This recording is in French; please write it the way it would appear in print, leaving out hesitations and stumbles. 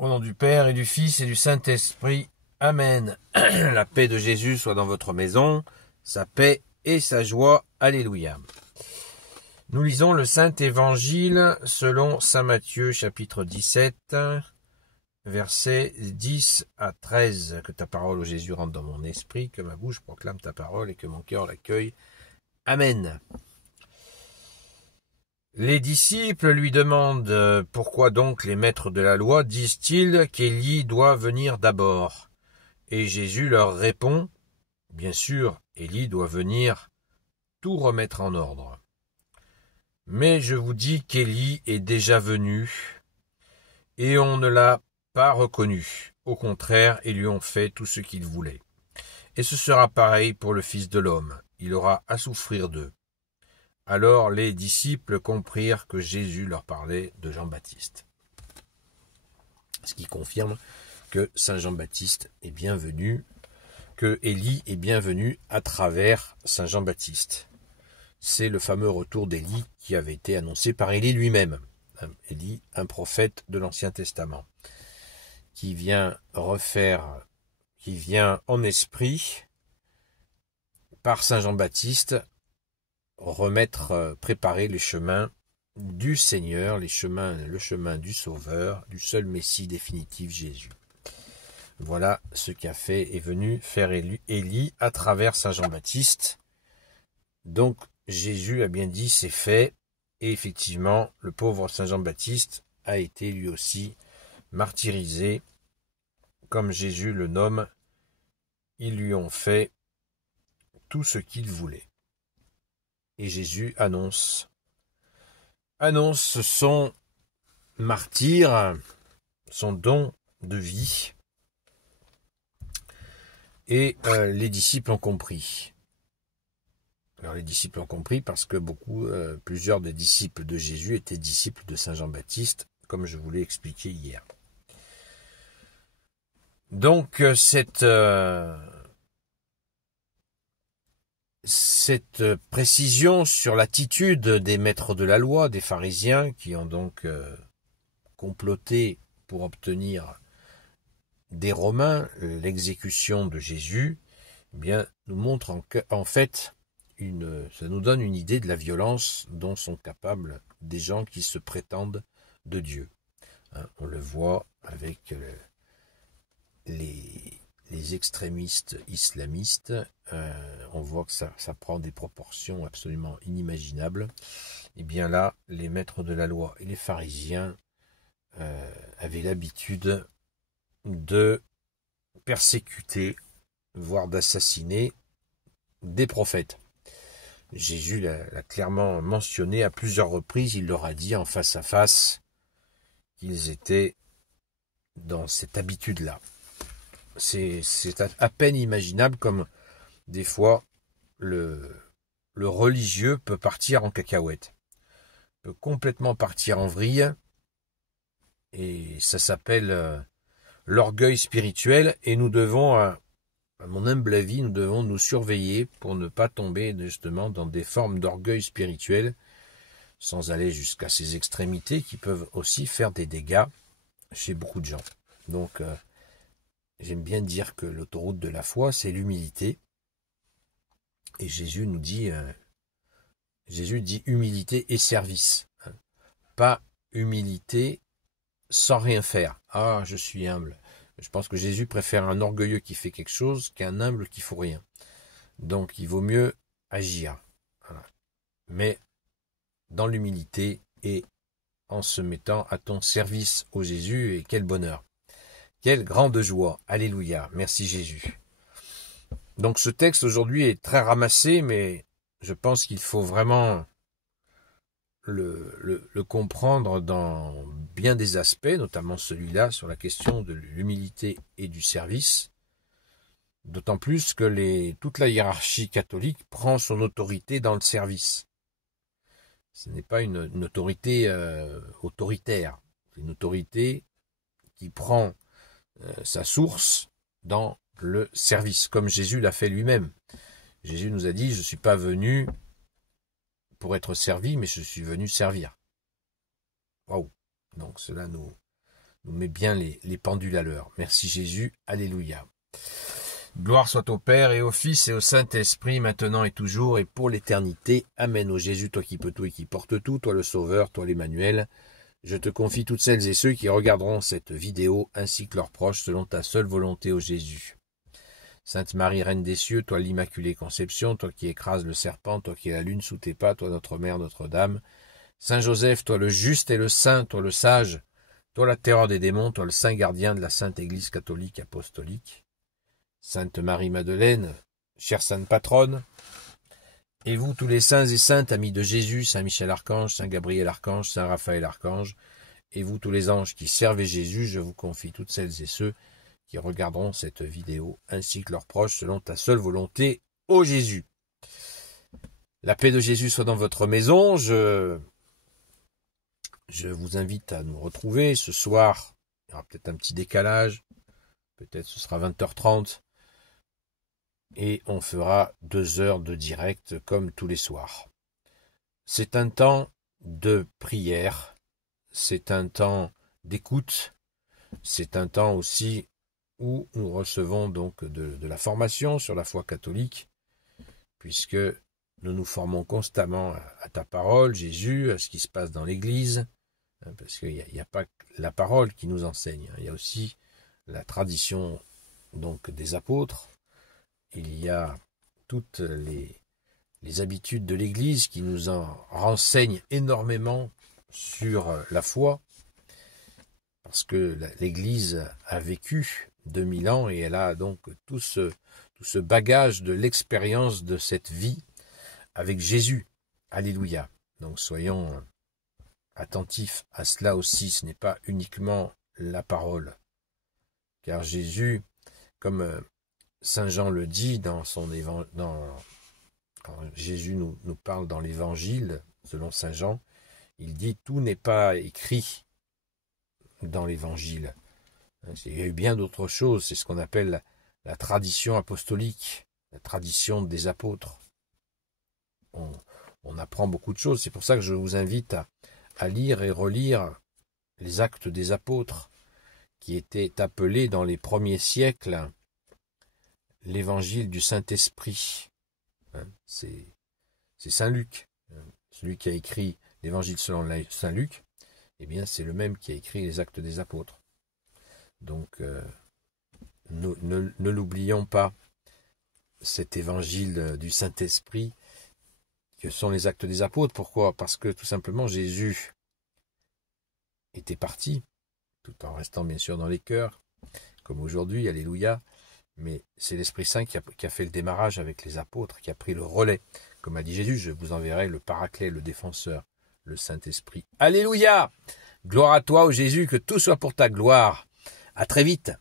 Au nom du Père et du Fils et du Saint-Esprit. Amen. La paix de Jésus soit dans votre maison, sa paix et sa joie. Alléluia. Nous lisons le Saint-Évangile selon saint Matthieu, chapitre 17, versets 10 à 13. Que ta parole, ô Jésus, rentre dans mon esprit, que ma bouche proclame ta parole et que mon cœur l'accueille. Amen. Les disciples lui demandent « Pourquoi donc les maîtres de la loi disent-ils qu'Élie doit venir d'abord ?» Et Jésus leur répond « Bien sûr, Élie doit venir tout remettre en ordre. Mais je vous dis qu'Élie est déjà venu et on ne l'a pas reconnu. Au contraire, ils lui ont fait tout ce qu'il voulait. Et ce sera pareil pour le Fils de l'homme. Il aura à souffrir d'eux. » Alors les disciples comprirent que Jésus leur parlait de Jean-Baptiste. Ce qui confirme que Saint Jean-Baptiste est bienvenu, que Élie est bienvenu à travers Saint Jean-Baptiste. C'est le fameux retour d'Élie qui avait été annoncé par Élie lui-même. Élie, un prophète de l'Ancien Testament, qui vient en esprit par Saint Jean-Baptiste préparer les chemins du Seigneur, le chemin du Sauveur, du seul Messie définitif, Jésus. Voilà ce est venu faire Élie à travers Saint Jean-Baptiste. Donc Jésus a bien dit, c'est fait, et effectivement, le pauvre Saint Jean-Baptiste a été lui aussi martyrisé, comme Jésus le nomme. Ils lui ont fait tout ce qu'il voulait. Et Jésus annonce son martyre, son don de vie. Et les disciples ont compris. Alors les disciples ont compris parce que plusieurs des disciples de Jésus étaient disciples de Saint Jean-Baptiste, comme je vous l'ai expliqué hier. Donc cette précision sur l'attitude des maîtres de la loi, des pharisiens, qui ont donc comploté pour obtenir des Romains l'exécution de Jésus, eh bien, nous montre en fait, ça nous donne une idée de la violence dont sont capables des gens qui se prétendent de Dieu. On le voit avec les extrémistes islamistes, on voit que ça prend des proportions absolument inimaginables. Et bien là, les maîtres de la loi et les pharisiens avaient l'habitude de persécuter, voire d'assassiner des prophètes. Jésus l'a clairement mentionné à plusieurs reprises, il leur a dit en face à face qu'ils étaient dans cette habitude-là. C'est à peine imaginable comme des fois le religieux peut partir en cacahuète, peut complètement partir en vrille, et ça s'appelle l'orgueil spirituel, et nous devons, à mon humble avis, nous devons nous surveiller pour ne pas tomber justement dans des formes d'orgueil spirituel, sans aller jusqu'à ces extrémités qui peuvent aussi faire des dégâts chez beaucoup de gens. Donc j'aime bien dire que l'autoroute de la foi, c'est l'humilité. Et Jésus dit humilité et service. Pas humilité sans rien faire. Ah, je suis humble. Je pense que Jésus préfère un orgueilleux qui fait quelque chose qu'un humble qui ne fait rien. Donc il vaut mieux agir. Voilà. Mais dans l'humilité et en se mettant à ton service, ô Jésus, et quel bonheur. Quelle grande joie. Alléluia. Merci Jésus. Donc ce texte aujourd'hui est très ramassé, mais je pense qu'il faut vraiment le comprendre dans bien des aspects, notamment celui-là sur la question de l'humilité et du service. D'autant plus que toute la hiérarchie catholique prend son autorité dans le service. Ce n'est pas une autorité autoritaire, c'est une autorité qui prend sa source dans le service, comme Jésus l'a fait lui-même. Jésus nous a dit, je ne suis pas venu pour être servi, mais je suis venu servir. Waouh! Donc cela nous nous met bien les pendules à l'heure. Merci Jésus, alléluia. Gloire soit au Père et au Fils et au Saint-Esprit, maintenant et toujours et pour l'éternité. Amen. Ô Jésus, toi qui peux tout et qui portes tout, toi le Sauveur, toi l'Emmanuel, je te confie toutes celles et ceux qui regarderont cette vidéo, ainsi que leurs proches, selon ta seule volonté, ô Jésus. Sainte Marie, Reine des cieux, toi l'Immaculée Conception, toi qui écrases le serpent, toi qui es la lune sous tes pas, toi notre Mère, Notre-Dame. Saint Joseph, toi le juste et le saint, toi le sage, toi la terreur des démons, toi le saint gardien de la Sainte Église catholique apostolique. Sainte Marie-Madeleine, chère sainte patronne, et vous tous les saints et saintes, amis de Jésus, Saint Michel Archange, Saint Gabriel Archange, Saint Raphaël Archange, et vous tous les anges qui servez Jésus, je vous confie toutes celles et ceux qui regarderont cette vidéo, ainsi que leurs proches, selon ta seule volonté, ô Jésus. La paix de Jésus soit dans votre maison. Je vous invite à nous retrouver ce soir. Il y aura peut-être un petit décalage, peut-être ce sera 20h30. Et on fera 2 heures de direct comme tous les soirs. C'est un temps de prière, c'est un temps d'écoute, c'est un temps aussi où nous recevons donc de la formation sur la foi catholique, puisque nous nous formons constamment à ta parole, Jésus, à ce qui se passe dans l'Église, parce qu'il n'y a pas que la parole qui nous enseigne, il y a aussi la tradition donc des apôtres. Il y a toutes les habitudes de l'Église qui nous en renseignent énormément sur la foi, parce que l'Église a vécu 2000 ans et elle a donc tout ce bagage de l'expérience de cette vie avec Jésus. Alléluia. Donc soyons attentifs à cela aussi, ce n'est pas uniquement la parole, car Jésus, comme Saint Jean le dit dans son quand Jésus nous parle dans l'Évangile, selon Saint Jean, il dit « Tout n'est pas écrit dans l'Évangile ». Il y a eu bien d'autres choses, c'est ce qu'on appelle la tradition apostolique, la tradition des apôtres. On apprend beaucoup de choses, c'est pour ça que je vous invite à lire et relire les Actes des apôtres, qui étaient appelés dans les premiers siècles l'évangile du Saint-Esprit. C'est Saint Luc, celui qui a écrit l'évangile selon Saint Luc, eh bien c'est le même qui a écrit les Actes des apôtres. Donc ne l'oublions pas, cet évangile du Saint-Esprit que sont les Actes des apôtres. Pourquoi? Parce que tout simplement Jésus était parti, tout en restant bien sûr dans les cœurs, comme aujourd'hui, alléluia. Mais c'est l'Esprit Saint qui a fait le démarrage avec les apôtres, qui a pris le relais. Comme a dit Jésus, je vous enverrai le Paraclet, le Défenseur, le Saint-Esprit. Alléluia! Gloire à toi, ô Jésus, que tout soit pour ta gloire. À très vite.